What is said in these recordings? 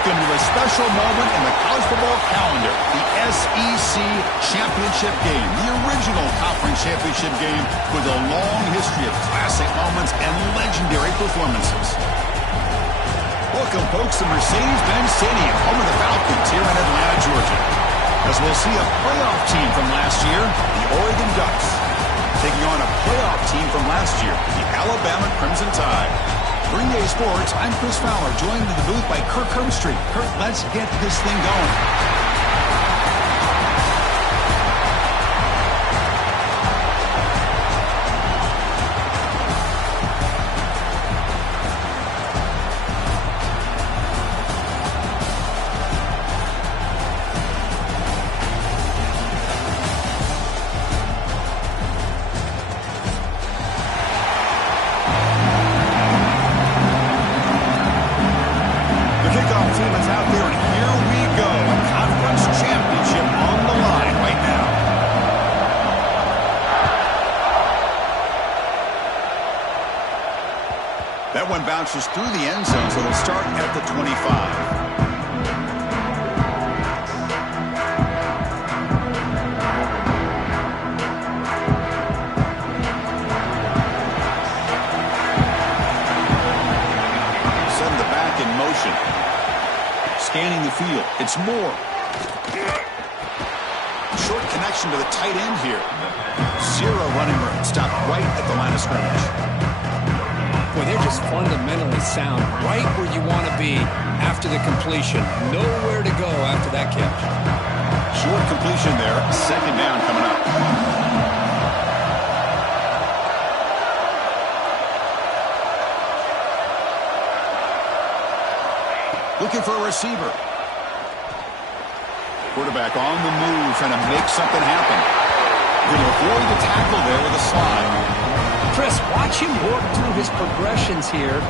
Welcome to a special moment in the college football calendar, the SEC Championship game, the original conference championship game with a long history of classic moments and legendary performances. Welcome, folks, to Mercedes-Benz Stadium, home of the Falcons here in Atlanta, Georgia. As we'll see a playoff team from last year, the Oregon Ducks, taking on a playoff team from last year, the Alabama Crimson Tide. For EA Sports, I'm Chris Fowler, joined in the booth by Kirk Herbstreit. Kirk, let's get this thing going. That one bounces through the end zone, so it'll start at the 25. Send the back in motion. Scanning the field. It's Moore. Short connection to the tight end here. Zero running room. Stopped right at the line of scrimmage. Boy, they're just fundamentally sound, right where you want to be after the completion. Nowhere to go after that catch. Short completion there. Second down coming up. Looking for a receiver. Quarterback on the move, trying to make something happen. Going to avoid the tackle there with a slide. Chris, watch him work through his progressions here.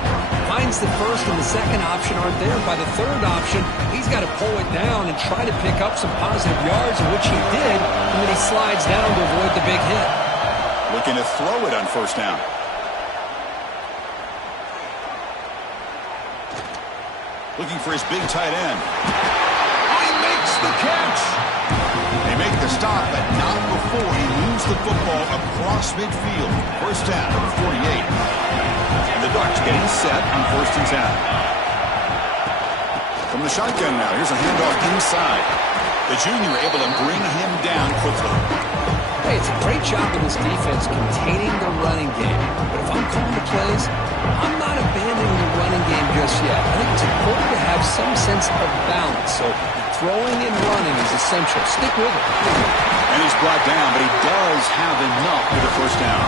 Finds the first and the second option aren't there. By the third option, he's got to pull it down and try to pick up some positive yards, which he did, and then he slides down to avoid the big hit. Looking to throw it on first down. Looking for his big tight end. Oh, he makes the catch! They make the stop, but not before he moves the football across midfield. First down at the 48. And the Ducks getting set on 1st and 10. From the shotgun now, here's a handoff inside. The junior able to bring him down quickly. Hey, it's a great job of this defense containing the running game. But if I'm calling the plays, I'm not abandoning the running game just yet. I think it's important to have some sense of balance. So throwing and running is essential. Stick with it. And he's brought down, but he does have enough for the first down.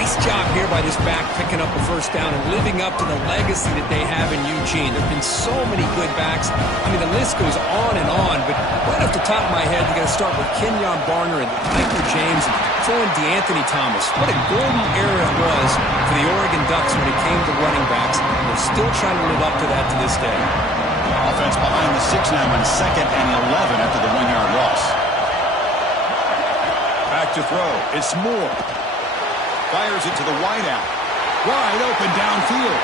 Nice job here by this back picking up a first down and living up to the legacy that they have in Eugene. There have been so many good backs. I mean, the list goes on and on, but right off the top of my head, you got to start with Kenyon Barner and Michael James and throw in DeAnthony Thomas. What a golden era it was for the Oregon Ducks when it came to running backs. They're still trying to live up to that to this day. Offense behind the 6 now on 2nd and 11 after the 1-yard loss. Back to throw. It's Moore. Fires it to the wideout. Wide open downfield.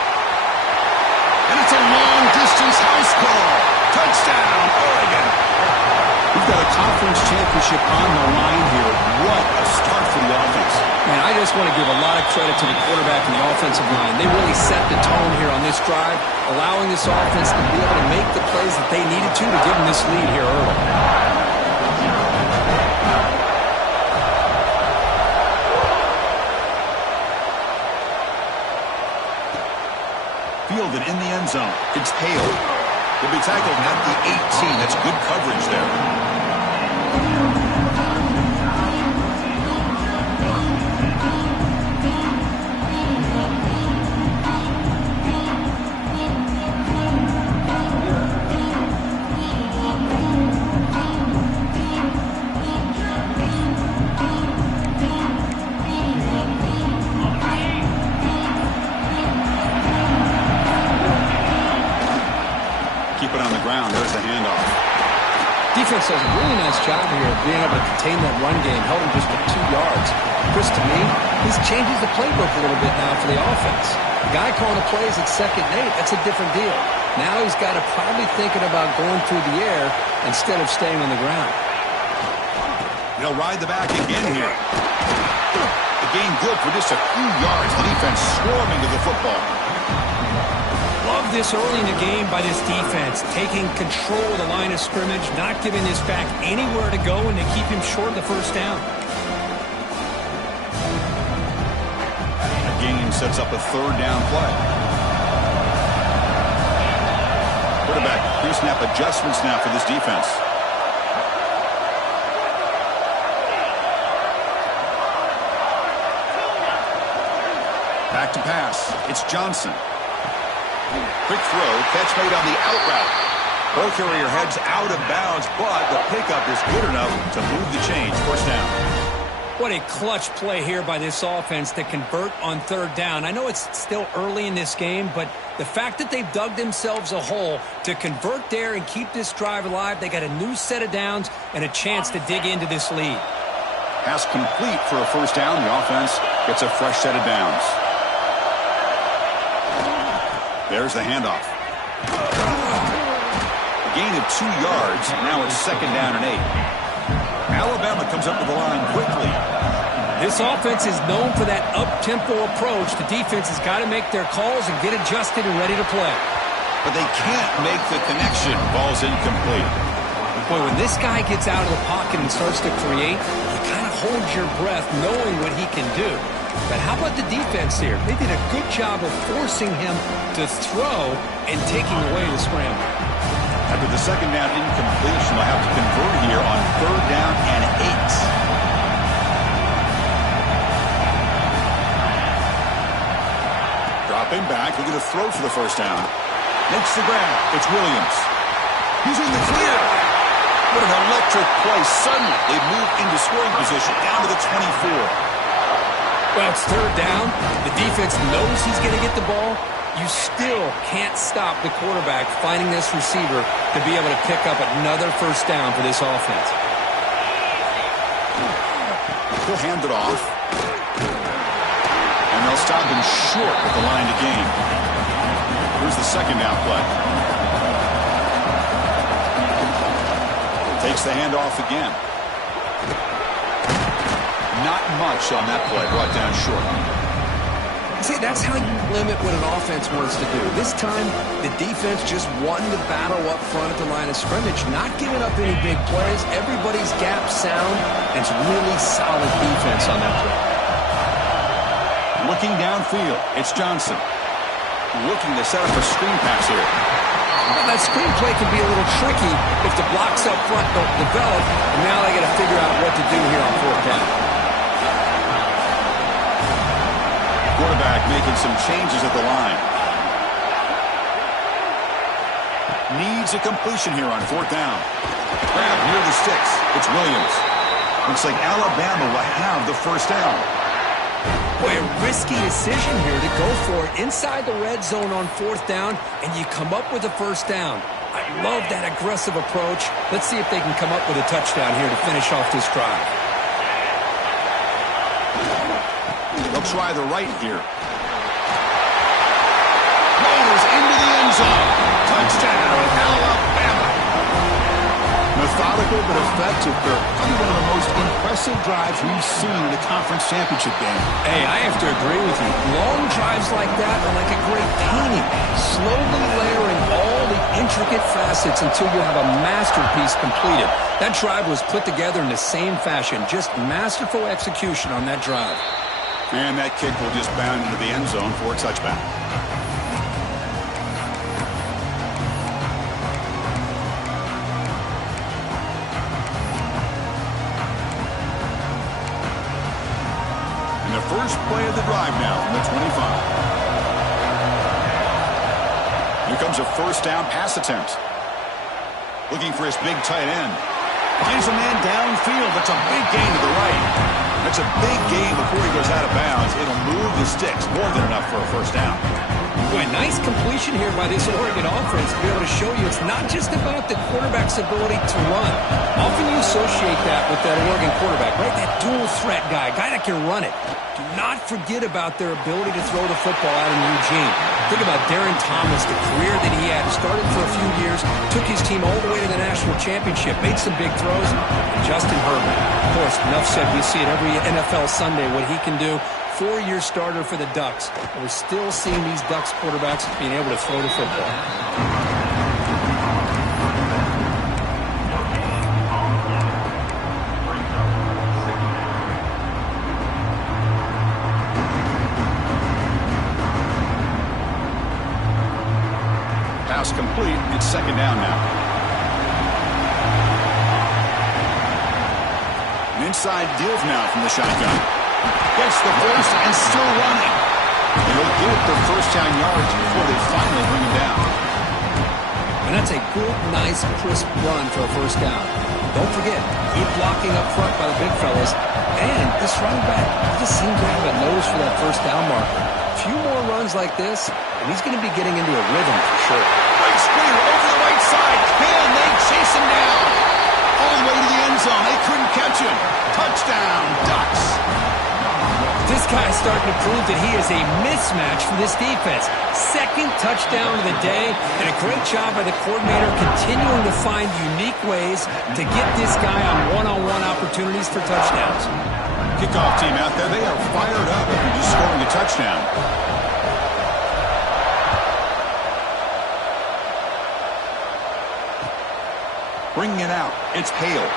And it's a long-distance house call. Touchdown, Oregon. We've got a conference championship on the line here. What a start for the offense. Man, I just want to give a lot of credit to the quarterback and the offensive line. They really set the tone here on this drive, allowing this offense to be able to make the plays that they needed to give them this lead here early. Fielded in the end zone. It's Hale. He'll be tackled at the 18. That's good coverage there. There's the handoff. Defense does a really nice job here of being able to contain that run game, held him just with 2 yards. Chris, to me, this changes the playbook a little bit now for the offense. The guy calling the plays at 2nd and 8, that's a different deal. Now he's got to probably thinking about going through the air instead of staying on the ground. They'll ride the back again here. The game good for just a few yards. The defense swarming to the football. Love this early in the game by this defense, taking control of the line of scrimmage, not giving this back anywhere to go, and they keep him short of the 1st down. The game sets up a 3rd down play. Quarterback pre-snap adjustments now for this defense. Back to pass. It's Johnson. Quick throw, catch made on the out route. Ball carrier heads out of bounds, but the pickup is good enough to move the chains. 1st down. What a clutch play here by this offense to convert on 3rd down. I know it's still early in this game, but the fact that they've dug themselves a hole to convert there and keep this drive alive, they got a new set of downs and a chance to dig into this lead. Pass complete for a 1st down. The offense gets a fresh set of downs. There's the handoff. A gain of 2 yards. Now it's 2nd down and 8. Alabama comes up to the line quickly. This offense is known for that up-tempo approach. The defense has got to make their calls and get adjusted and ready to play. But they can't make the connection. Ball's incomplete. Boy, when this guy gets out of the pocket and starts to create, you kind of hold your breath knowing what he can do. But how about the defense here? They did a good job of forcing him to throw and taking away the scramble. After the 2nd down incompletion, they'll have to convert here on 3rd down and 8. Dropping back, looking to throw for the 1st down. Makes the grab. It's Williams. He's in the clear. What an electric play. Suddenly, they move into scoring position down to the 24. Well, it's 3rd down. The defense knows he's going to get the ball. You still can't stop the quarterback finding this receiver to be able to pick up another 1st down for this offense. He'll hand it off. And they'll stop him short with the line to gain. Here's the 2nd down play. Takes the handoff again. Not much on that play, brought down short. See, that's how you limit what an offense wants to do. This time, the defense just won the battle up front at the line of scrimmage, not giving up any big plays. Everybody's gap sound, and it's really solid defense on that play. Looking downfield, it's Johnson. Looking to set up a screen pass here. Well, that screen play can be a little tricky if the blocks up front don't develop, and now they got to figure out what to do here on 4th down. Quarterback making some changes at the line. Needs a completion here on 4th down. Grab near the sticks. It's Williams. Looks like Alabama will have the 1st down. Boy, a risky decision here to go for it inside the red zone on 4th down, and you come up with a 1st down. I love that aggressive approach. Let's see if they can come up with a touchdown here to finish off this drive. They'll try the right here. Rolls into the end zone. Touchdown, Alabama. Methodical but effective. Probably one of the most impressive drives we've seen in a conference championship game. Hey, I have to agree with you. Long drives like that are like a great painting. Slowly layering all the intricate facets until you have a masterpiece completed. That drive was put together in the same fashion. Just masterful execution on that drive. And that kick will just bound into the end zone for a touchback. And the first play of the drive now from the 25. Here comes a 1st down pass attempt. Looking for his big tight end. Finds a man downfield. That's a big gain to the right. That's a big gain before he goes out of bounds. It'll move the sticks. More than enough for a 1st down. Boy, nice completion here by this Oregon offense to be able to show you it's not just about the quarterback's ability to run. Often you associate that with that Oregon quarterback, right? That dual threat guy that can run it. Do not forget about their ability to throw the football out in Eugene. Think about Darren Thomas, the career that he had. Started for a few years, took his team all the way to the national championship, made some big throws. And Justin Herbert, of course, enough said, we see it every NFL Sunday what he can do. 4-year starter for the Ducks. And we're still seeing these Ducks quarterbacks being able to throw the football. Pass complete. It's second down now. An inside deal now from the shotgun. Gets the first and still running. And they'll get the first down yards before they finally bring him down. And that's a good, nice, crisp run for a first down. Don't forget, keep blocking up front by the big fellas. And this running back just seems to have a nose for that first down marker. A few more runs like this, and he's going to be getting into a rhythm for sure. Great screen over the right side. Can they chase him down? All the way to the end zone. They couldn't catch him. Touchdown, Ducks. This guy's starting to prove that he is a mismatch for this defense. Second touchdown of the day, and a great job by the coordinator continuing to find unique ways to get this guy on one-on-one opportunities for touchdowns. Kickoff team out there, they are fired up after just scoring a touchdown. Bringing it out, it's Hale.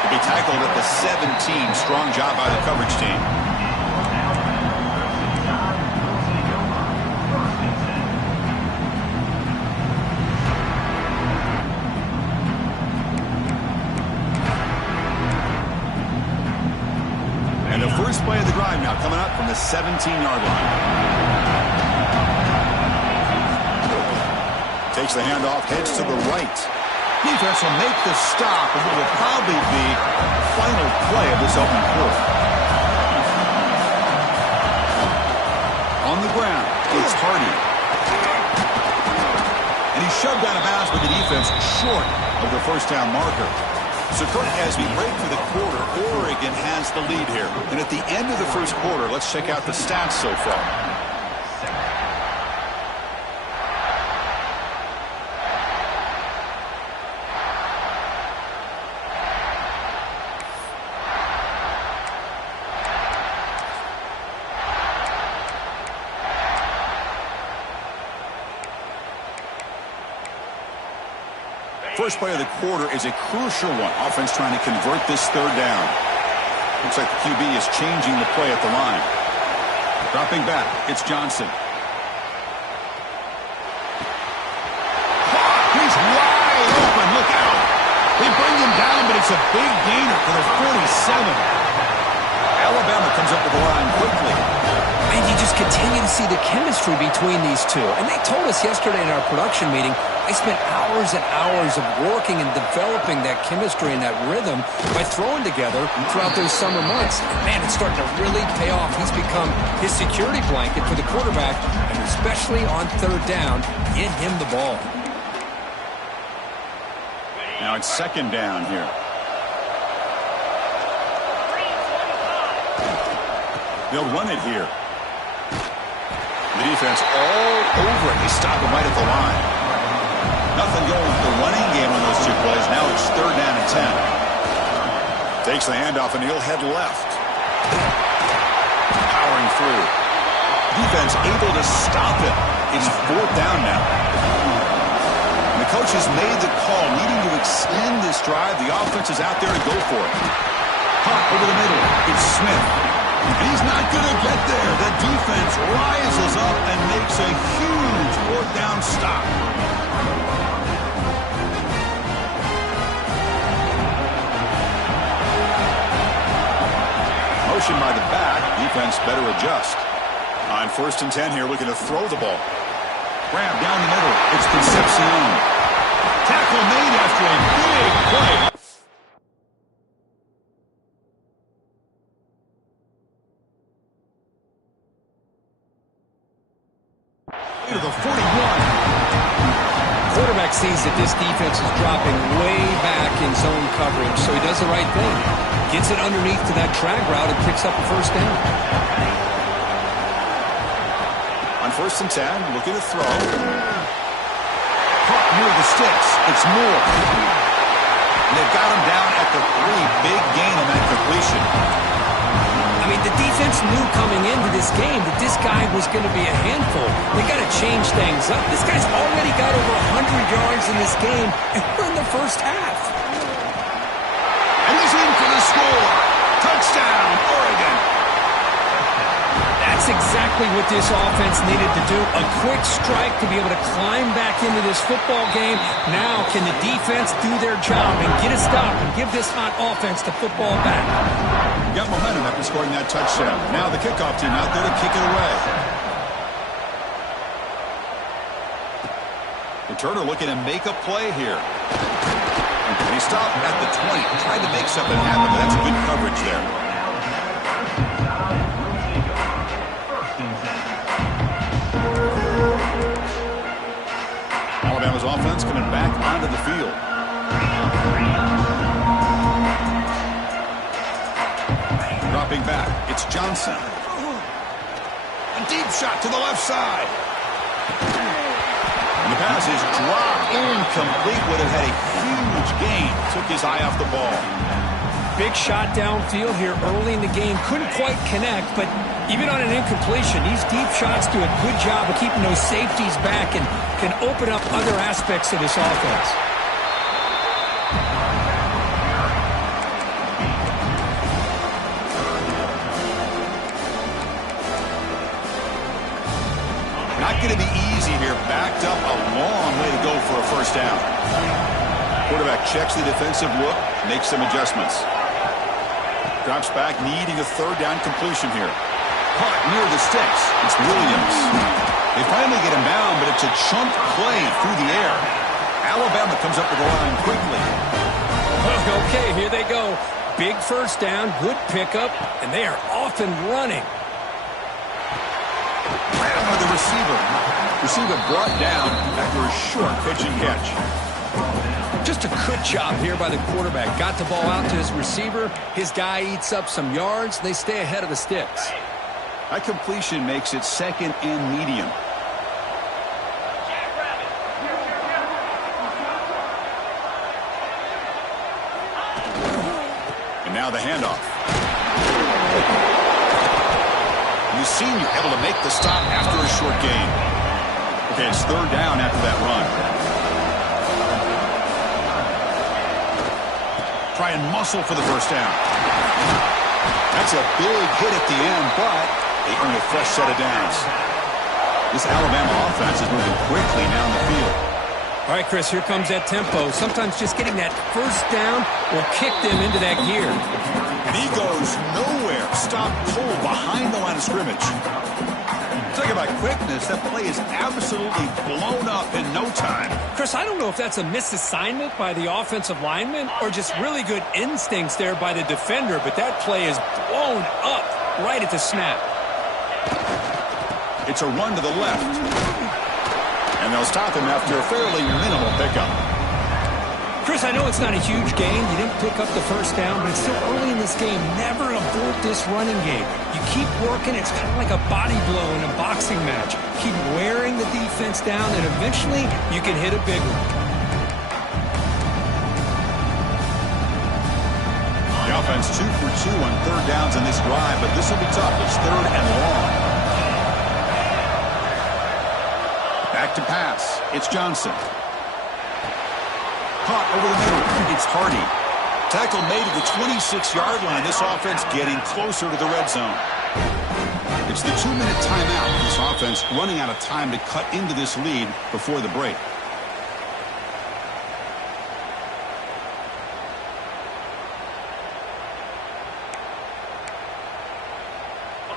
To be tackled at the 17. Strong job by the coverage team. And the first play of the drive now coming up from the 17-yard line. Takes the handoff, heads to the right. Defense will make the stop, and it will probably be the final play of this opening quarter. On the ground, it's Hardy. And he's shoved out of bounds with the defense short of the first down marker. So, Kurt, as we break for the quarter, Oregon has the lead here. And at the end of the first quarter, let's check out the stats so far. First play of the quarter is a crucial one. Offense trying to convert this third down. Looks like the QB is changing the play at the line. Dropping back, it's Johnson. He's wide open. Look out. They bring him down, but it's a big gainer for the 47. Alabama comes up with the line quickly. And you just continue to see the chemistry between these two. And they told us yesterday in our production meeting, they spent hours and hours of working and developing that chemistry and that rhythm by throwing together throughout those summer months. And man, it's starting to really pay off. He's become his security blanket for the quarterback, and especially on third down, get him the ball. Now it's second down here. They'll run it here. The defense all over it. They stop him right at the line. Nothing going with the running game on those two plays. Now it's third down and 10. Takes the handoff, and he'll head left. Powering through. Defense able to stop it. It's fourth down now. And the coach has made the call, needing to extend this drive. The offense is out there to go for it. Hot over the middle. It's Smith. And he's not going to get there. The defense rises up and makes a huge fourth down stop. Motion by the back. Defense better adjust. On first and 10 here, looking to throw the ball. Grab down the middle. It's Concepcion. Tackle made after a big play. quarterback sees that this defense is dropping way back in zone coverage, so he does the right thing. Gets it underneath to that drag route and picks up a first down. On 1st and 10, looking to throw. Caught near the sticks. It's Moore. And they've got him down at the 3. Big gain on that completion. I mean, the defense knew coming into this game that this guy was going to be a handful. They got to change things up. This guy's already got over 100 yards in this game, and we're in the first half. And he's in for the score. Touchdown, Oregon. That's exactly what this offense needed to do. A quick strike to be able to climb back into this football game. Now, can the defense do their job and get a stop and give this hot offense the football back? Got momentum after scoring that touchdown. Now the kickoff team out there to kick it away. Returner looking to make a play here. And he stopped at the 20. Tried to make something happen, but that's good coverage there. Alabama's offense coming back onto the field. Dropping back, it's Johnson. A deep shot to the left side. And the pass is dropped incomplete. Would have had a huge gain. Took his eye off the ball. Big shot downfield here early in the game. Couldn't quite connect, but even on an incompletion, these deep shots do a good job of keeping those safeties back and can open up other aspects of this offense. Not going to be easy here. Backed up a long way to go for a first down. Quarterback checks the defensive look, makes some adjustments. Drops back, needing a 3rd down completion here. Caught near the sticks. It's Williams. They finally get him down, but it's a chunk play through the air. Alabama comes up with the line quickly. Okay, here they go. Big first down, good pickup, and they are off and running. Right by the receiver. Receiver brought down after a short pitch and catch. Just a good job here by the quarterback. Got the ball out to his receiver. His guy eats up some yards. They stay ahead of the sticks. That completion makes it 2nd and medium. And now the handoff. The senior able to make the stop after a short gain. Okay, it's 3rd down after that run. Try and muscle for the first down. That's a big hit at the end, but they earn a fresh set of downs. This Alabama offense is moving quickly down the field. All right, Chris, here comes that tempo. Sometimes just getting that first down will kick them into that gear. And he goes nowhere. Stop cold behind the line of scrimmage. Talk about quickness. That play is absolutely blown up in no time. Chris, I don't know if that's a misassignment by the offensive lineman or just really good instincts there by the defender, but that play is blown up right at the snap. It's a run to the left. And they'll stop him after a fairly minimal pickup. Chris, I know it's not a huge gain. You didn't pick up the first down, but it's still early in this game. Never abort this running game. You keep working. It's kind of like a body blow in a boxing match. Keep wearing the defense down, and eventually you can hit a big one. The offense 2 for 2 on 3rd downs in this drive, but this will be tough. It's 3rd and long. Back to pass. It's Johnson. Caught over the middle. It's Hardy. Tackle made at the 26-yard line. This offense getting closer to the red zone. It's the 2-minute timeout. This offense running out of time to cut into this lead before the break.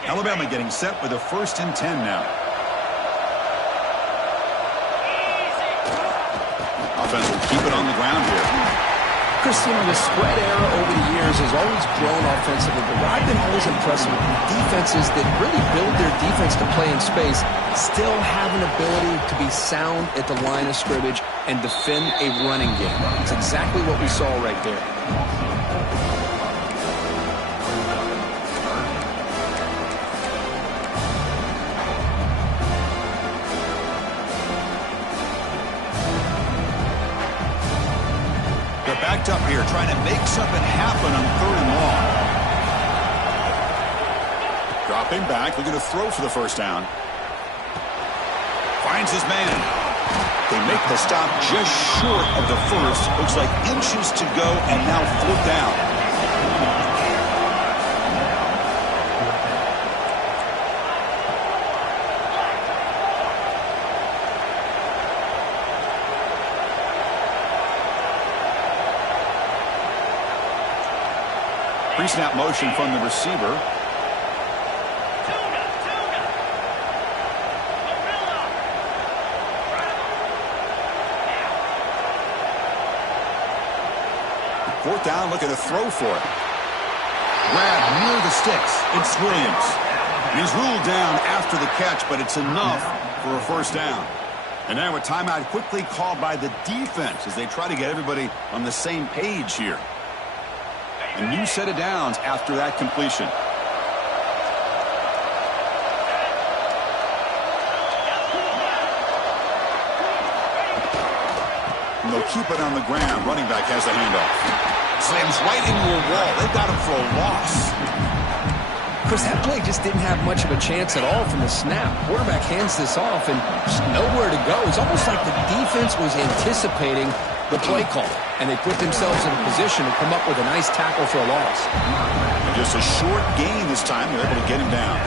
Alabama getting set with a 1st and 10 now. Offense will keep it on the ground here. Chris, you know, the spread era over the years has always grown offensively, but what I've been always impressed with defenses that really build their defense to play in space still have an ability to be sound at the line of scrimmage and defend a running game. It's exactly what we saw right there. Backed up here, trying to make something happen on 3rd and long. Dropping back, looking to throw for the first down. Finds his man. They make the stop just short of the first. Looks like inches to go, and now 4th down. Pre-snap motion from the receiver. Fourth down, looking to throw for it. Grab near the sticks. It's Williams. He's ruled down after the catch, but it's enough for a first down. And now a timeout quickly called by the defense as they try to get everybody on the same page here. A new set of downs after that completion. And they'll keep it on the ground. Running back has the handoff. Slams right into a wall. They've got him for a loss. Chris, that play just didn't have much of a chance at all from the snap. Quarterback hands this off and just nowhere to go. It's almost like the defense was anticipating the play call, and they put themselves in a position to come up with a nice tackle for a loss. And just a short gain this time. They're able to get him down.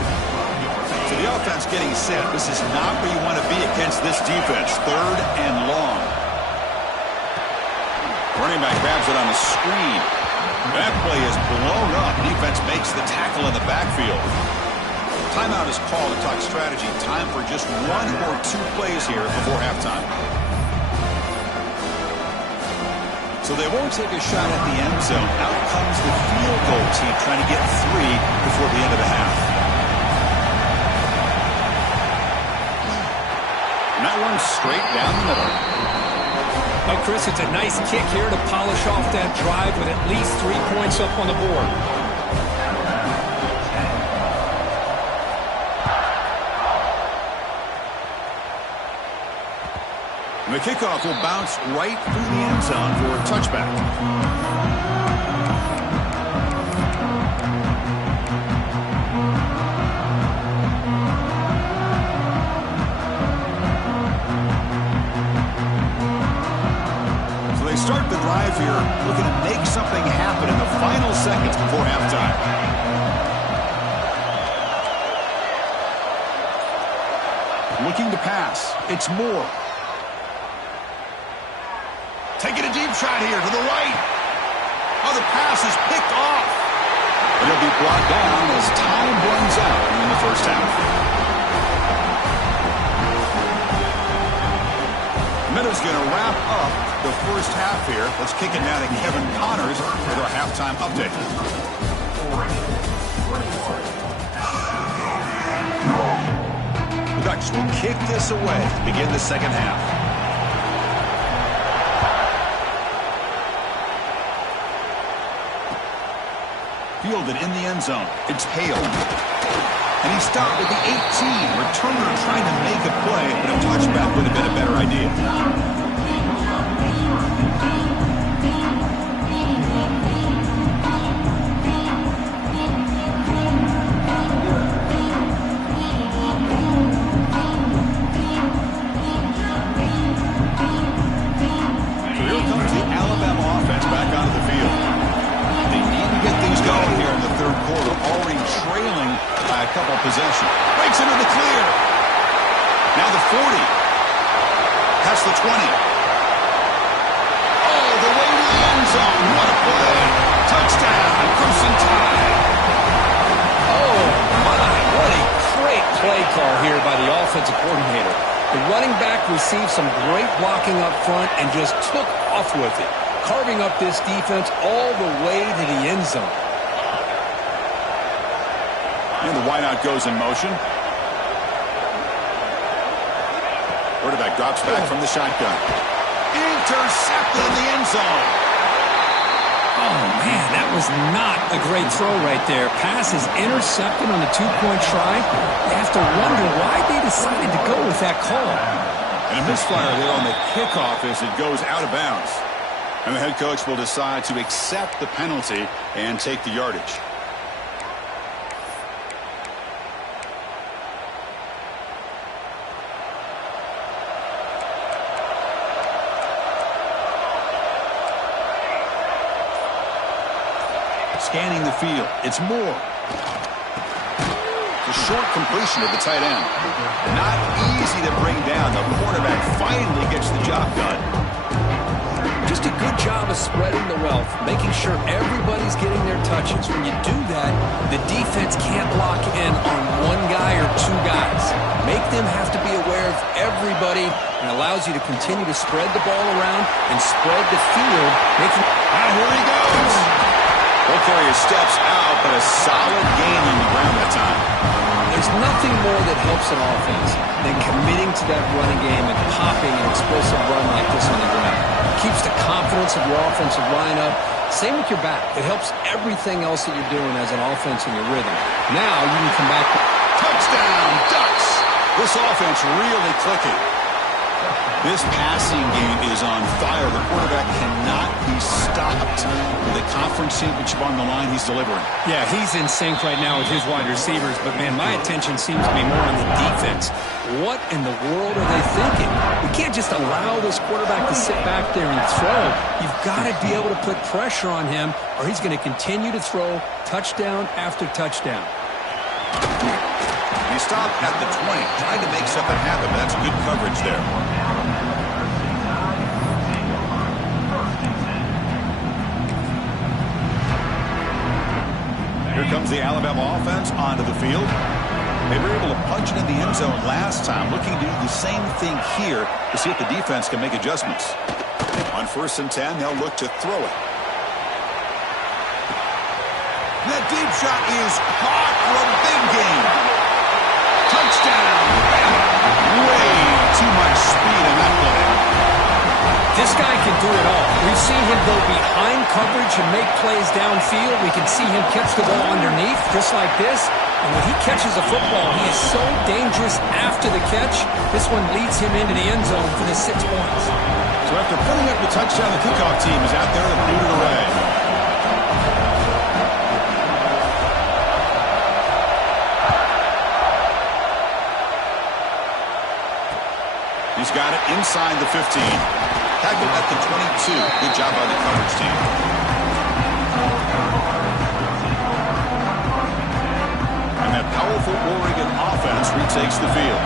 So the offense getting set. This is not where you want to be against this defense. 3rd and long. Running back grabs it on the screen. That play is blown up. Defense makes the tackle in the backfield. Timeout is called to talk strategy. Time for just 1 or 2 plays here before halftime. So they won't take a shot at the end zone. Out comes the field goal team trying to get 3 before the end of the half. And that one's straight down the middle. Oh, Chris, it's a nice kick here to polish off that drive with at least 3 points up on the board. And the kickoff will bounce right through the end zone for a touchback. So they start the drive here looking to make something happen in the final seconds before halftime. Looking to pass. It's Moore. Taking a deep shot here to the right. Oh, the pass is picked off. But it'll be brought down as time runs out in the first half. Meadows going to wrap up the first half here. Let's kick it now to Kevin Connors with our halftime update. The Ducks will kick this away to begin the second half. Fielded in the end zone. It's Hale. And he stopped at the 18. Returner trying to make a play, but a touchback would have been a better idea. So here comes the Alabama offense back onto the field. They need to get things going here in the third quarter, already trailing by a couple possessions. Breaks into the clear. Now the 40. Past the 20. Oh, the way to the end zone. What a play. Touchdown. Crimson Tide. Oh, my. What a great play call here by the offensive coordinator. The running back received some great blocking up front and just took off with it. carving up this defense all the way to the end zone. And the wideout goes in motion. Quarterback drops back from the shotgun. Intercepted in the end zone. Oh, man, that was not a great throw right there. Pass is intercepted on the two-point try. You have to wonder why they decided to go with that call. And a misfire there on the kickoff as it goes out of bounds. And the head coach will decide to accept the penalty and take the yardage. Scanning the field. It's Moore. It's a short completion to the tight end. Not easy to bring down. The quarterback finally gets the job done. Just a good job of spreading the wealth, making sure everybody's getting their touches. When you do that, the defense can't lock in on one guy or two guys. Make them have to be aware of everybody, and allows you to continue to spread the ball around and spread the field. And here he goes. Ball carrier steps out, but a solid gain on the ground that time. There's nothing more that helps an offense than committing to that running game and popping an explosive run like this on the ground. It keeps the confidence of your offensive lineup. Same with your back. It helps everything else that you're doing as an offense in your rhythm. Now you can come back. Touchdown, Ducks. This offense really clicking. This passing game is on fire. The quarterback cannot be stopped. With a conference championship on the line, he's delivering. Yeah, he's in sync right now with his wide receivers, but, man, my attention seems to be more on the defense. What in the world are they thinking? You can't just allow this quarterback to sit back there and throw. You've got to be able to put pressure on him, or he's going to continue to throw touchdown after touchdown. He stopped at the 20, trying to make something happen, but that's good coverage there. Here comes the Alabama offense onto the field. They were able to punch it in the end zone last time, looking to do the same thing here to see if the defense can make adjustments. On 1st and 10, they'll look to throw it. That deep shot is caught for a big gain. Touchdown! Way too much speed in that play. This guy can do it all. We've seen him go behind coverage and make plays downfield. We can see him catch the ball underneath, just like this. And when he catches a football, he is so dangerous after the catch. This one leads him into the end zone for the 6 points. So after putting up the touchdown, the kickoff team is out there to boot it away. He's got it inside the 15. Tackled at the 22. Good job by the coverage team. And that powerful Oregon offense retakes the field.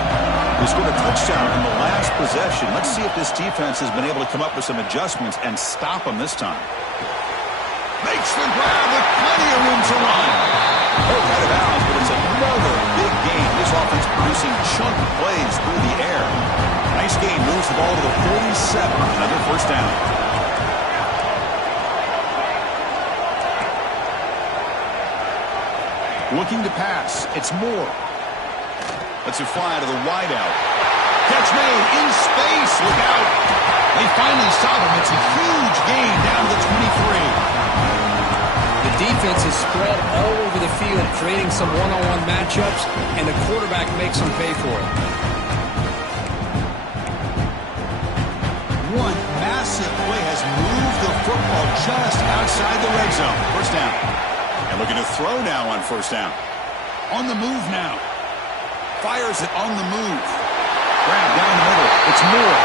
They scored a touchdown in the last possession. Let's see if this defense has been able to come up with some adjustments and stop them this time. Makes the grab with plenty of room to run. Both out of bounds, but it's another big game. This offense producing chunk plays through the air. Nice game, moves the ball to the 37. Another 1st down. Looking to pass. It's Moore. Lets it fly to the wideout. Catch made in space. Look out. They finally stop him. It's a huge gain down to the 23. The defense is spread all over the field, creating some one-on-one matchups, and the quarterback makes them pay for it. One massive play has moved the football just outside the red zone. 1st down. And looking to throw now on 1st down. On the move now. Fires it on the move. Grab down the middle. It's Moore.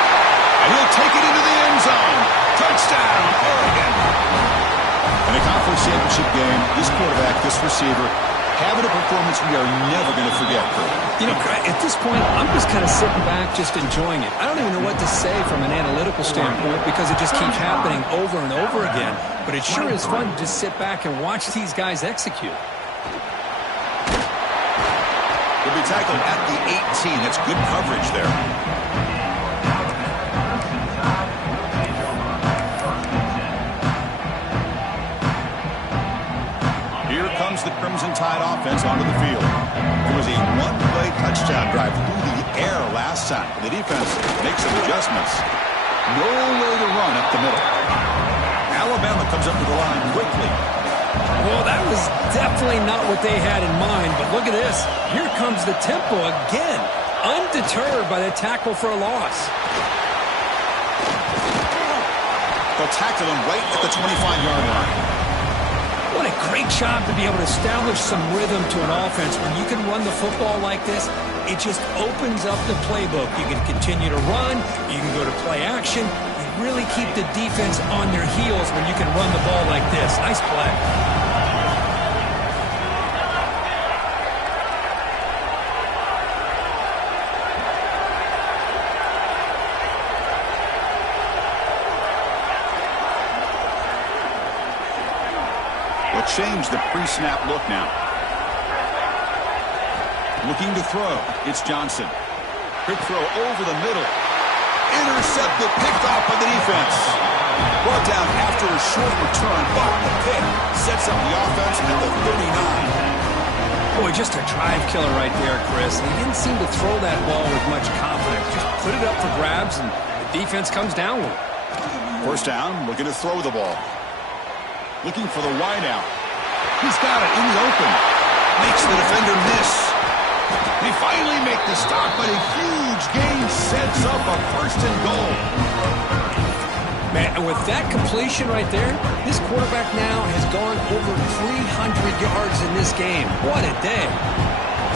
And he'll take it into the end zone. Touchdown, Oregon. In a conference championship game, this quarterback, this receiver, having a performance we are never going to forget. You know, at this point, I'm just kind of sitting back, just enjoying it. I don't even know what to say from an analytical standpoint because it just keeps happening over and over again. But it sure is fun to just sit back and watch these guys execute. He'll be tackled at the 18. That's good coverage there. offense onto the field. It was a one-play touchdown drive through the air last time. The defense makes some adjustments. No way to run up the middle. Alabama comes up to the line quickly. Well, that was definitely not what they had in mind, but look at this. Here comes the tempo again, undeterred by the tackle for a loss. They'll tackle him right at the 25-yard line. What a great job to be able to establish some rhythm to an offense. When you can run the football like this, it just opens up the playbook. You can continue to run. You can go to play action. You really keep the defense on their heels when you can run the ball like this. Nice play. Change the pre-snap look now. Looking to throw. It's Johnson. Quick throw over the middle. Intercepted, picked off by the defense. Brought down after a short return, but the pick sets up the offense at the 39. Boy, just a drive killer right there, Chris. He didn't seem to throw that ball with much confidence. Just put it up for grabs, and the defense comes down with it. First down, looking to throw the ball. Looking for the wide out. He's got it in the open. Makes the defender miss. They finally make the stop, but a huge gain sets up a first and goal. Man, and with that completion right there, this quarterback now has gone over 300 yards in this game. What a day.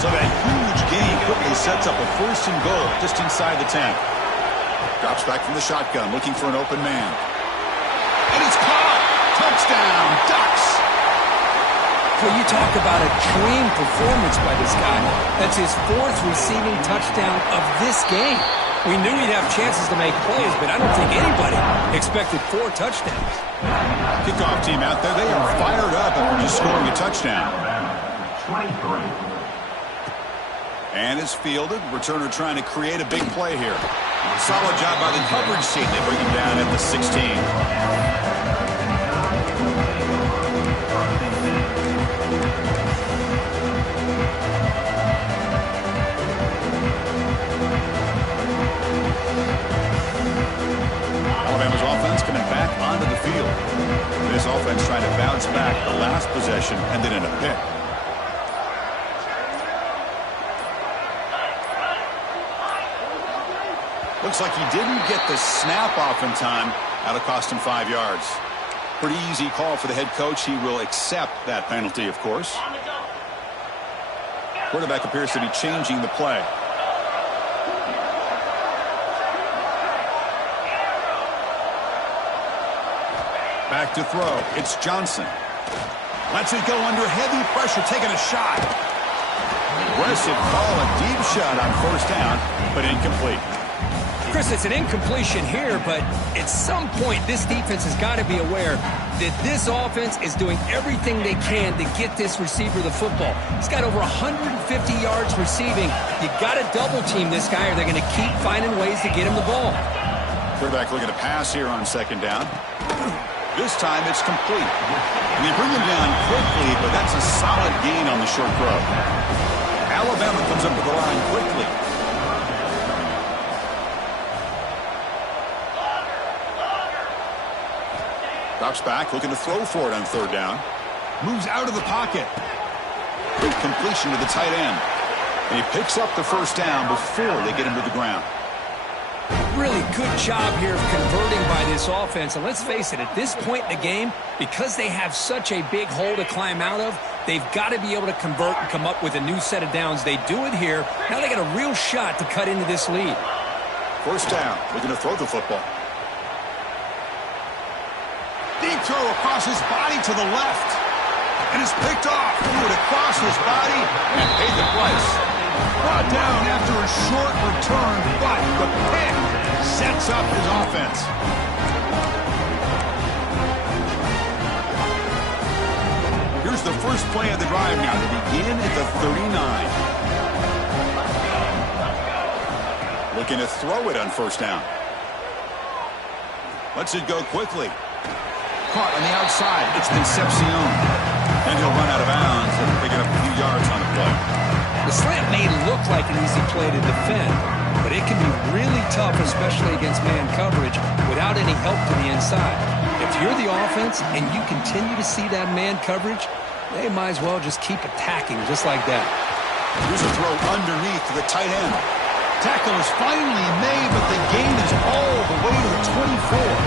So that huge gain quickly sets up a first and goal just inside the 10. Drops back from the shotgun, looking for an open man. And it's caught. Touchdown, Ducks. Well, you talk about a dream performance by this guy. That's his fourth receiving touchdown of this game. We knew he'd have chances to make plays, but I don't think anybody expected 4 touchdowns. Kickoff team out there, they are fired up after just scoring a touchdown. And it's fielded. Returner trying to create a big play here. Solid job by the coverage team. They bring him down at the 16. Alabama's offense coming back onto the field. This offense trying to bounce back the last possession and then in a pick. Looks like he didn't get the snap off in time. That'll cost him 5 yards. Pretty easy call for the head coach. He will accept that penalty, of course. Quarterback appears to be changing the play. Back to throw. It's Johnson. Lets it go under heavy pressure, taking a shot. Aggressive call, a deep shot on first down, but incomplete. Chris, it's an incompletion here, but at some point this defense has got to be aware that this offense is doing everything they can to get this receiver the football. He's got over 150 yards receiving. You got to double team this guy or they're going to keep finding ways to get him the ball. Quarterback looking to pass here on second down. This time it's complete. And they bring him down quickly, but that's a solid gain on the short throw. Alabama comes up to the line quickly. Drops back, looking to throw for it on third down. Moves out of the pocket. Big completion to the tight end. And he picks up the first down before they get him to the ground. Really good job here of converting by this offense. And let's face it, at this point in the game, because they have such a big hole to climb out of, they've got to be able to convert and come up with a new set of downs. They do it here. Now they got a real shot to cut into this lead. First down, looking to throw the football. Deep throw across his body to the left. And it's picked off. Threw it across his body and paid the price. Brought down after a short return, but the pick sets up his offense. Here's the first play of the drive now to begin at the 39. Looking to throw it on first down. Lets it go quickly. Caught on the outside. It's Concepcion. And he'll run out of bounds. picking up a few yards on the play. The slant may look like an easy play to defend, but it can be really tough, especially against man coverage, without any help to the inside. If you're the offense and you continue to see that man coverage, they might as well just keep attacking just like that. Here's a throw underneath to the tight end. Tackle is finally made, but the gain is all the way to the 24.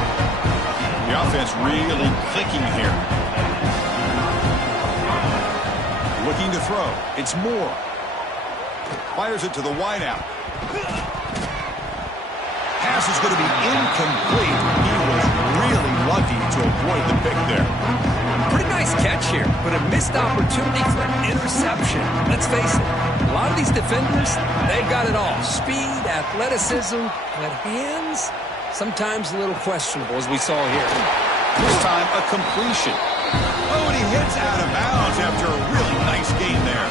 The offense really clicking here. Looking to throw. It's Moore. Fires it to the wideout. Pass is going to be incomplete. He was really lucky to avoid the pick there. Pretty nice catch here, but a missed opportunity for an interception. Let's face it, a lot of these defenders, they've got it all. Speed, athleticism, but hands, sometimes a little questionable, as we saw here. This time, a completion. Oh, and he hits out of bounds after a really nice gain there.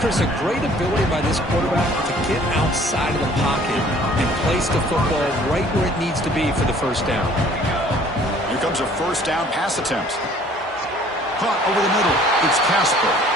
Chris, a great ability by this quarterback to get outside of the pocket and place the football right where it needs to be for the first down. Here comes a first down pass attempt. Caught over the middle. It's Casper.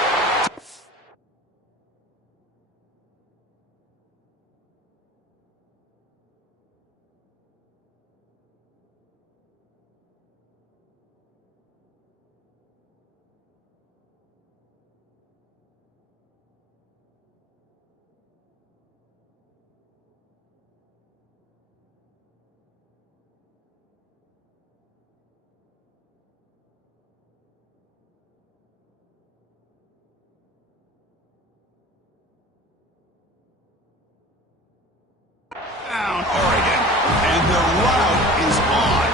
Oregon, and the route is on.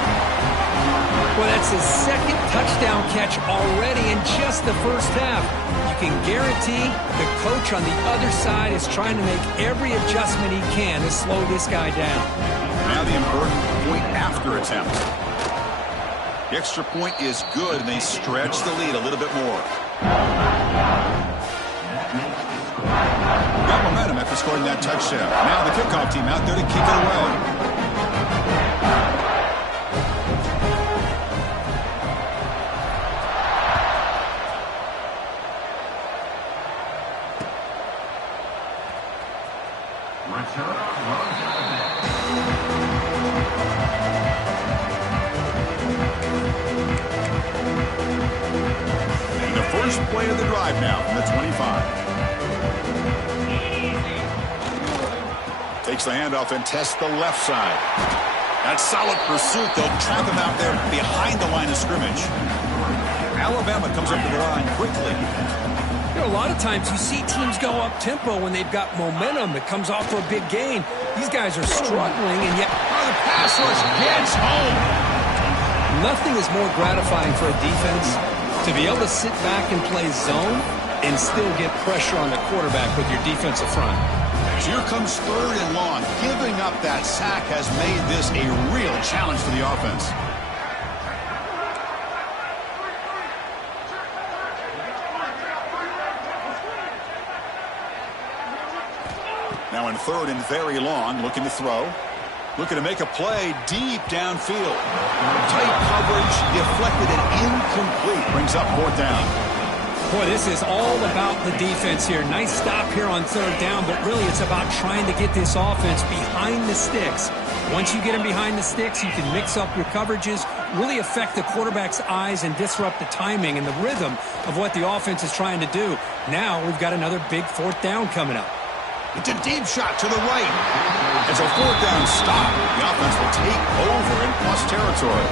Well, that's his second touchdown catch already in just the first half. You can guarantee the coach on the other side is trying to make every adjustment he can to slow this guy down. Now the important point after attempt. The extra point is good, and they stretch the lead a little bit more. Got momentum after scoring that touchdown. Now the kickoff team out there to kick it away. And the first play of the drive now from the 25. Takes the handoff and tests the left side. That's solid pursuit. They'll trap him out there behind the line of scrimmage. Alabama comes up to the line quickly. You know, a lot of times you see teams go up-tempo when they've got momentum that comes off for a big gain. These guys are struggling, and yet the pass rush gets home. Nothing is more gratifying for a defense to be able to sit back and play zone and still get pressure on the quarterback with your defensive front. Here comes third and long. Giving up that sack has made this a real challenge for the offense. Now in third and very long, looking to throw. Looking to make a play deep downfield. Tight coverage, deflected and incomplete. Brings up fourth down. Boy, this is all about the defense here. Nice stop here on third down, but really it's about trying to get this offense behind the sticks. Once you get them behind the sticks, you can mix up your coverages, really affect the quarterback's eyes and disrupt the timing and the rhythm of what the offense is trying to do. Now we've got another big fourth down coming up. It's a deep shot to the right. It's a fourth down stop. The offense will take over in plus territory.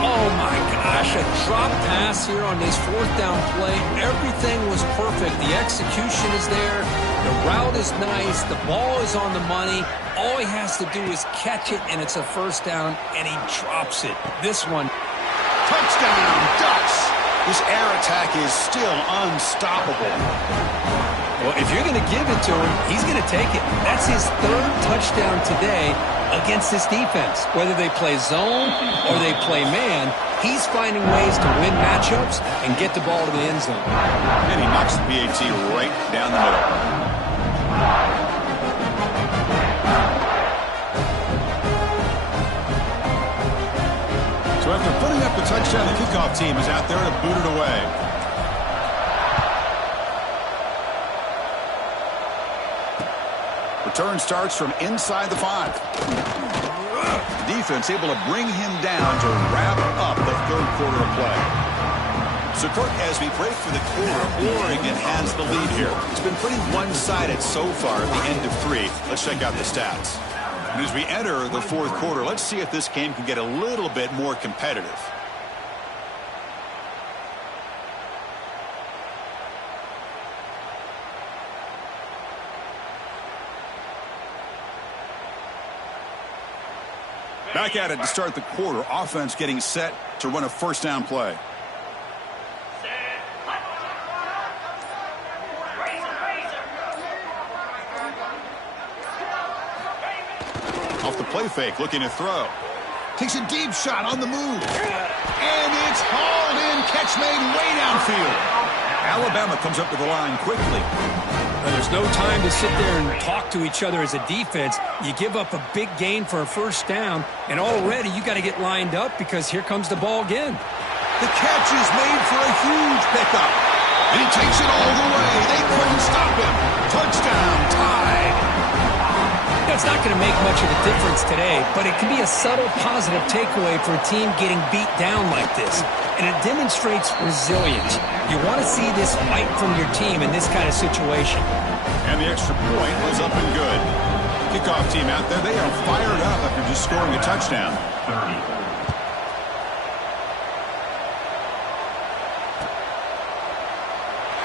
Oh, my gosh, a drop pass here on this fourth down play. Everything was perfect. The execution is there. The route is nice. The ball is on the money. All he has to do is catch it, and it's a first down, and he drops it. This one. Touchdown, Ducks. This air attack is still unstoppable. Well, if you're going to give it to him, he's going to take it. That's his third touchdown today against this defense. Whether they play zone or they play man, he's finding ways to win matchups and get the ball to the end zone. And he knocks the PAT right down the middle. So after putting up the touchdown, the kickoff team is out there to boot it away. Return starts from inside the 5. Defense able to bring him down to wrap up the third quarter of play. So, Kirk, as we break for the quarter, Oregon has the lead here. It's been pretty one-sided so far at the end of 3. Let's check out the stats. And as we enter the fourth quarter, let's see if this game can get a little bit more competitive. Back at it to start the quarter. Offense getting set to run a first down play. Off the play fake, looking to throw. Takes a deep shot on the move. And it's hauled in. Catch made way downfield. Alabama comes up to the line quickly. Well, there's no time to sit there and talk to each other as a defense. You give up a big gain for a first down, and already you got to get lined up because here comes the ball again. The catch is made for a huge pickup. And he takes it all the way. They couldn't stop him. Touchdown, tied. It's not going to make much of a difference today, but it can be a subtle positive takeaway for a team getting beat down like this. And it demonstrates resilience. You want to see this fight from your team in this kind of situation. And the extra point was up and good. Kickoff team out there, they are fired up after just scoring a touchdown.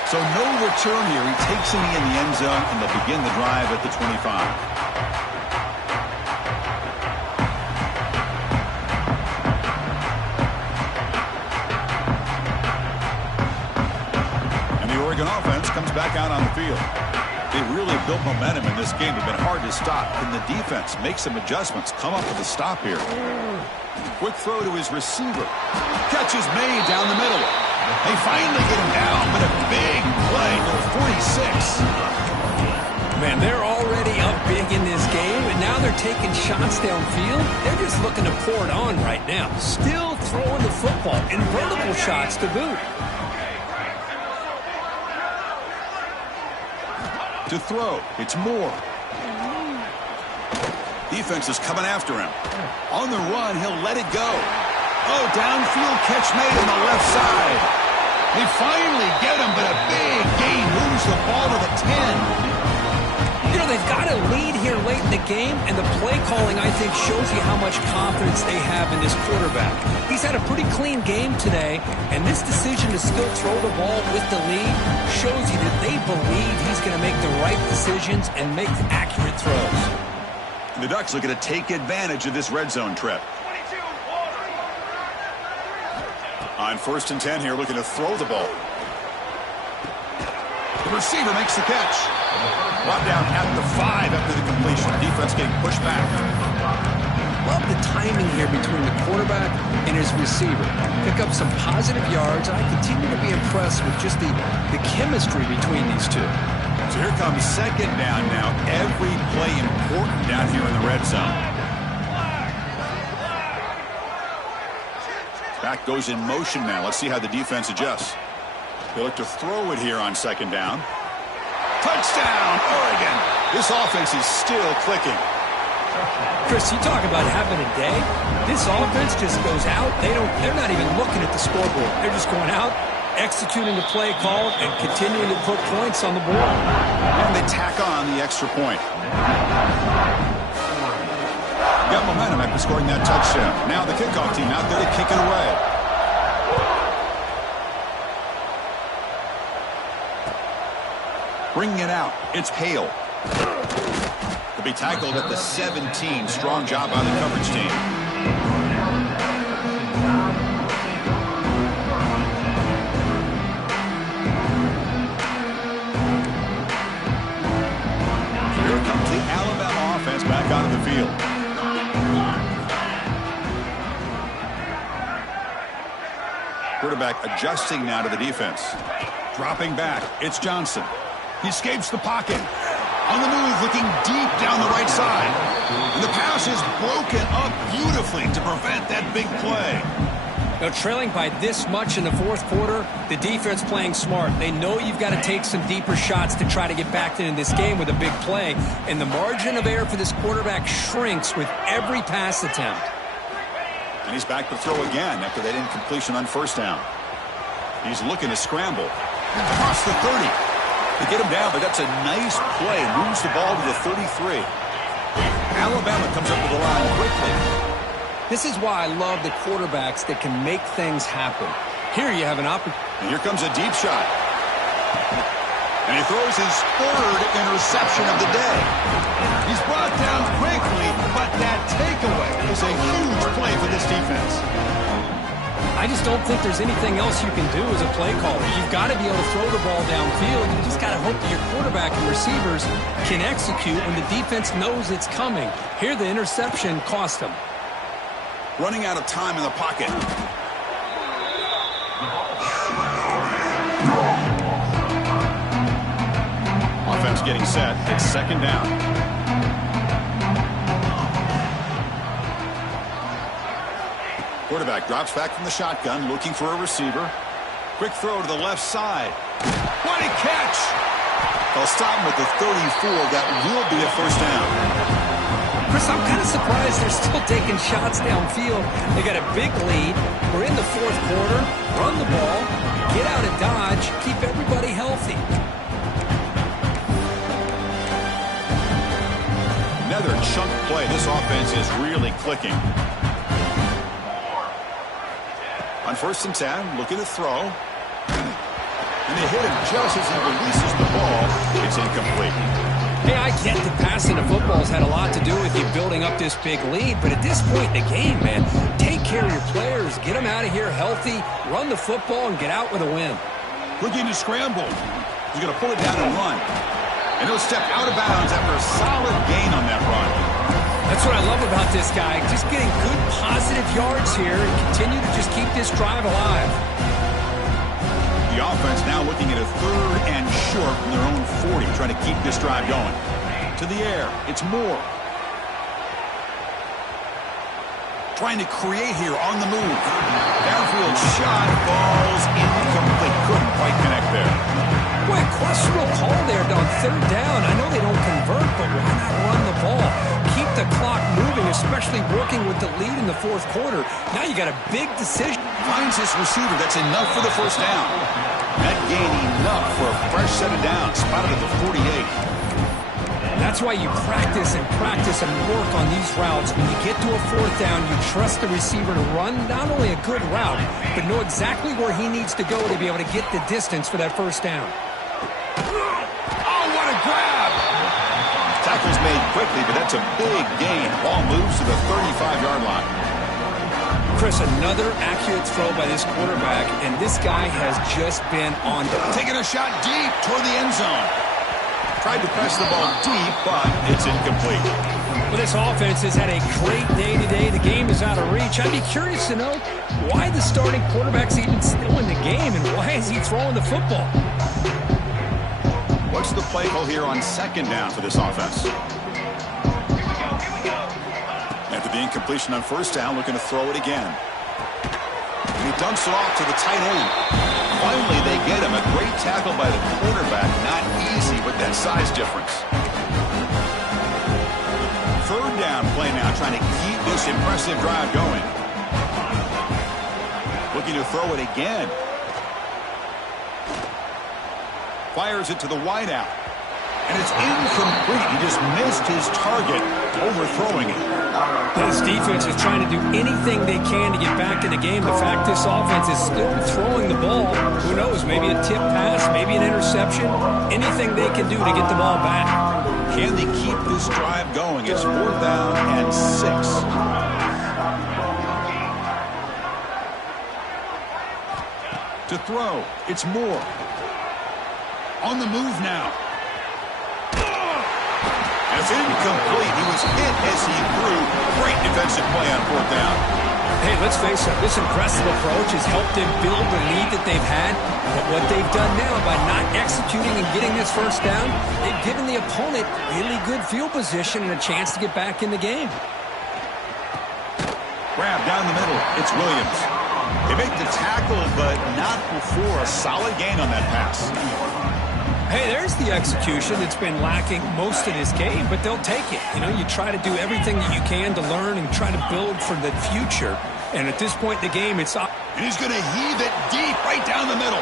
So no return here. He takes him in the end zone, and they'll begin the drive at the 25. Offense comes back out on the field. They really built momentum in this game. It's been hard to stop. Can the defense make some adjustments? Come up with a stop here. Quick throw to his receiver. Catch is made down the middle. They finally get him down, but a big play for 46. Man, they're already up big in this game, and now they're taking shots downfield. They're just looking to pour it on right now. Still throwing the football, and vertical shots to boot. To throw, it's Moore. Defense is coming after him. On the run, he'll let it go. Oh, downfield catch made on the left side. They finally get him, but a big gain moves the ball to the 10. You know, they've got a lead here late in the game, and the play calling, I think, shows you how much confidence they have in this quarterback. He's had a pretty clean game today, and this decision to still throw the ball with the lead shows you that they believe he's going to make the right decisions and make accurate throws. The Ducks looking to take advantage of this red zone trip. On 1st and 10 here, looking to throw the ball. The receiver makes the catch. Brought down at the 5 after the completion. Defense getting pushed back. Love the timing here between the quarterback and his receiver. Pick up some positive yards, and I continue to be impressed with just the chemistry between these two. So here comes second down now. Every play important down here in the red zone. Back goes in motion now. Let's see how the defense adjusts. They look to throw it here on second down. Touchdown, Oregon. This offense is still clicking. Chris, you talk about having a day. This offense just goes out. They're not even looking at the scoreboard. They're just going out, executing the play call, and continuing to put points on the board. And they tack on the extra point. Got momentum after scoring that touchdown. Now the kickoff team out there to kick it away. Bringing it out, it's Hale. He'll be tackled at the 17. Strong job by the coverage team. Here comes the Alabama offense back onto the field. Quarterback adjusting now to the defense. Dropping back, it's Johnson. He escapes the pocket. On the move, looking deep down the right side. And the pass is broken up beautifully to prevent that big play. Now, trailing by this much in the fourth quarter, the defense playing smart. They know you've got to take some deeper shots to try to get back into this game with a big play. And the margin of error for this quarterback shrinks with every pass attempt. And he's back to throw again after that incompletion on first down. He's looking to scramble. Across the 30. They get him down, but that's a nice play. Moves the ball to the 33. Alabama comes up to the line quickly. This is why I love the quarterbacks that can make things happen. Here you have an opportunity. And here comes a deep shot. And he throws his third interception of the day. He's brought down quickly, but that takeaway is a huge play for this defense. I just don't think there's anything else you can do as a play caller. You've got to be able to throw the ball downfield. You just got to hope that your quarterback and receivers can execute when the defense knows it's coming. Here the interception cost him. Running out of time in the pocket. Offense getting set. It's second down. Quarterback drops back from the shotgun, looking for a receiver. Quick throw to the left side. What a catch! They'll stop him at the 34. That will be a first down. Chris, I'm kind of surprised they're still taking shots downfield. They got a big lead. We're in the fourth quarter. Run the ball. Get out of Dodge. Keep everybody healthy. Another chunk play. This offense is really clicking. On 1st and 10, looking to throw. And they hit him just as he releases the ball. It's incomplete. Hey, I get that passing the football's had a lot to do with you building up this big lead, but at this point in the game, man, take care of your players, get them out of here healthy, run the football, and get out with a win. Looking to scramble. He's going to pull it down and run. And he'll step out of bounds after a solid gain on that run. That's what I love about this guy, just getting good positive yards here and continue to just keep this drive alive. The offense now looking at a 3rd and short from their own 40, trying to keep this drive going. To the air, it's Moore. Trying to create here on the move. Downfield shot, falls incomplete. Couldn't quite connect there. Boy, questionable call there on 3rd down. I know they don't convert, but why not run the ball? Keep the clock moving, especially working with the lead in the fourth quarter. Now you got a big decision. Finds his receiver. That's enough for the first down. That gain enough for a fresh set of downs. Spotted at the 48. That's why you practice and work on these routes. When you get to a 4th down, you trust the receiver to run not only a good route, but know exactly where he needs to go to be able to get the distance for that first down. Oh, what a grab! Tackle's made quickly, but that's a big gain. Ball moves to the 35-yard line. Chris, another accurate throw by this quarterback, and this guy has just been on. Taking a shot deep toward the end zone. Tried to press the ball deep, but it's incomplete. Well, this offense has had a great day today. The game is out of reach. I'd be curious to know why the starting quarterback's even still in the game, and why is he throwing the football? What's the play call here on 2nd down for this offense? After the incompletion on 1st down, looking to throw it again. And he dumps it off to the tight end. Finally, they get him. A great tackle by the quarterback. Not easy with that size difference. 3rd down play now, trying to keep this impressive drive going. Looking to throw it again. Fires it to the wideout. And it's incomplete. He just missed his target, overthrowing it. This defense is trying to do anything they can to get back in the game. The fact this offense is still throwing the ball, who knows, maybe a tip pass, maybe an interception, anything they can do to get the ball back. Can they keep this drive going? It's 4th down and 6. To throw, it's Moore. On the move now. It's incomplete. He was hit as he threw. Great defensive play on 4th down. Hey, let's face it, this aggressive approach has helped them build the lead that they've had. But what they've done now by not executing and getting this first down, they've given the opponent really good field position and a chance to get back in the game. Grab down the middle. It's Williams. They make the tackle, but not before a solid gain on that pass. Hey, there's the execution that's been lacking most of this game, but they'll take it. You know, you try to do everything that you can to learn and try to build for the future. And at this point in the game, it's up. And he's going to heave it deep right down the middle.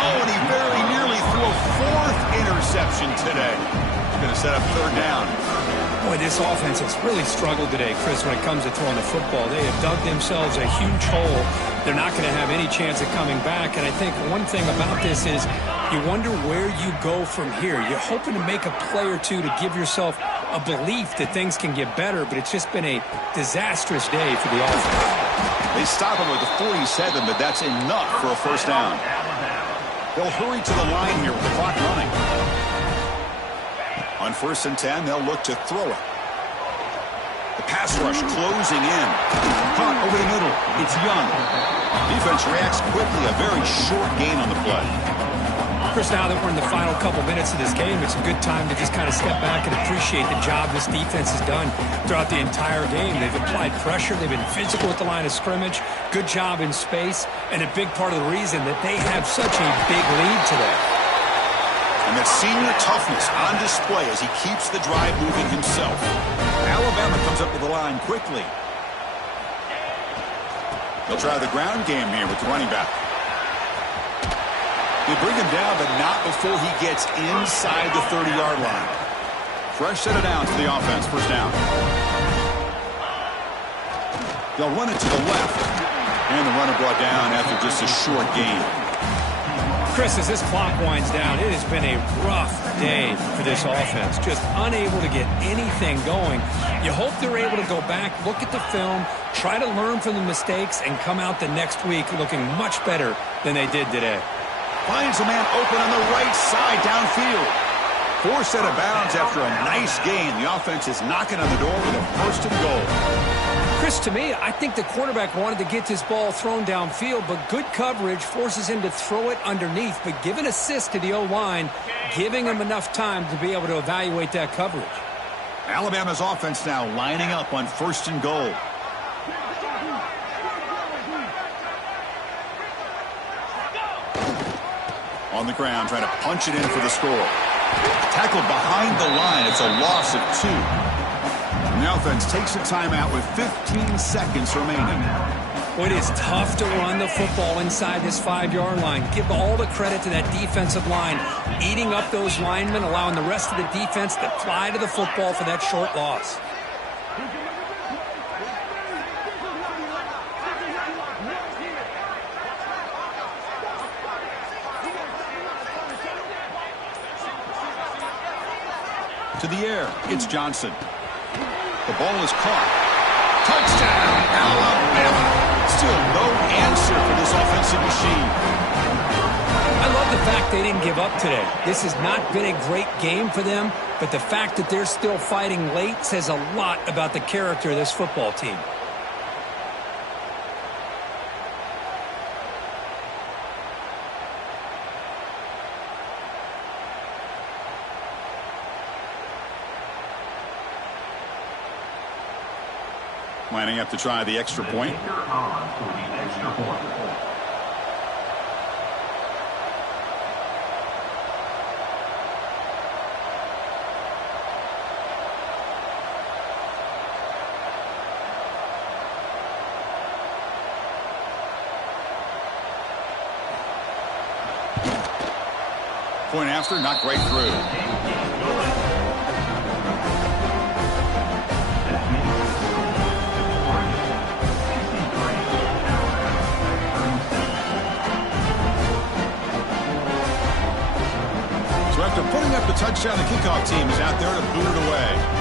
Oh, and he very nearly threw a fourth interception today. He's going to set up third down. Boy, this offense has really struggled today, Chris, when it comes to throwing the football. They have dug themselves a huge hole. They're not going to have any chance of coming back. And I think one thing about this is you wonder where you go from here. You're hoping to make a play or two to give yourself a belief that things can get better, but it's just been a disastrous day for the offense. They stop him with the 47, but that's enough for a first down. They'll hurry to the line here with the clock running. On 1st and 10, they'll look to throw it. The pass rush closing in. Caught over the middle. It's Young. Defense reacts quickly. A very short gain on the play. Chris, now that we're in the final couple minutes of this game, it's a good time to just kind of step back and appreciate the job this defense has done throughout the entire game. They've applied pressure. They've been physical at the line of scrimmage. Good job in space. And a big part of the reason that they have such a big lead today. And that senior toughness on display as he keeps the drive moving himself. Alabama comes up to the line quickly. They'll try the ground game here with the running back. They bring him down, but not before he gets inside the 30-yard line. Fresh set of downs to the offense. First down. They'll run it to the left. And the runner brought down after just a short gain. Chris, as this clock winds down, it has been a rough day for this offense. Just unable to get anything going. You hope they're able to go back, look at the film, try to learn from the mistakes, and come out the next week looking much better than they did today. Finds a man open on the right side downfield. Forced out of bounds after a nice gain. The offense is knocking on the door with a first and goal. Chris, to me, I think the quarterback wanted to get this ball thrown downfield, but good coverage forces him to throw it underneath. But give an assist to the O-line, giving him enough time to be able to evaluate that coverage. Alabama's offense now lining up on 1st and goal. On the ground, trying to punch it in for the score. Tackled behind the line. It's a loss of 2. And the offense takes a timeout with 15 seconds remaining. Well, it is tough to run the football inside this 5-yard line. Give all the credit to that defensive line, eating up those linemen, allowing the rest of the defense to fly to the football for that short loss. To the air, it's Johnson. The ball is caught. Touchdown, Alabama. Still no answer for this offensive machine. I love the fact they didn't give up today. This has not been a great game for them, but the fact that they're still fighting late says a lot about the character of this football team. Lining up to try the extra point. Point after, not great through. So after putting up the touchdown, the kickoff team is out there to boot it away.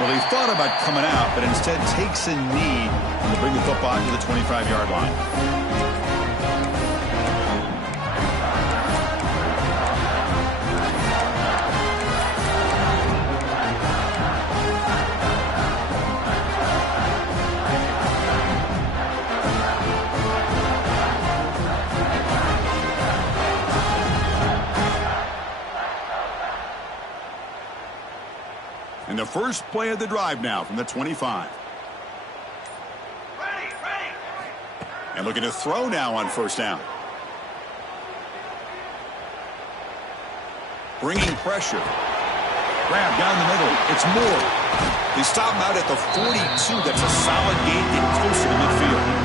Well, he thought about coming out, but instead takes a knee to bring the football to the 25-yard line. And the first play of the drive now from the 25. And looking to throw now on first down. Bringing pressure. Grab down the middle. It's Moore. They stop him out at the 42. That's a solid gain, getting closer to midfield.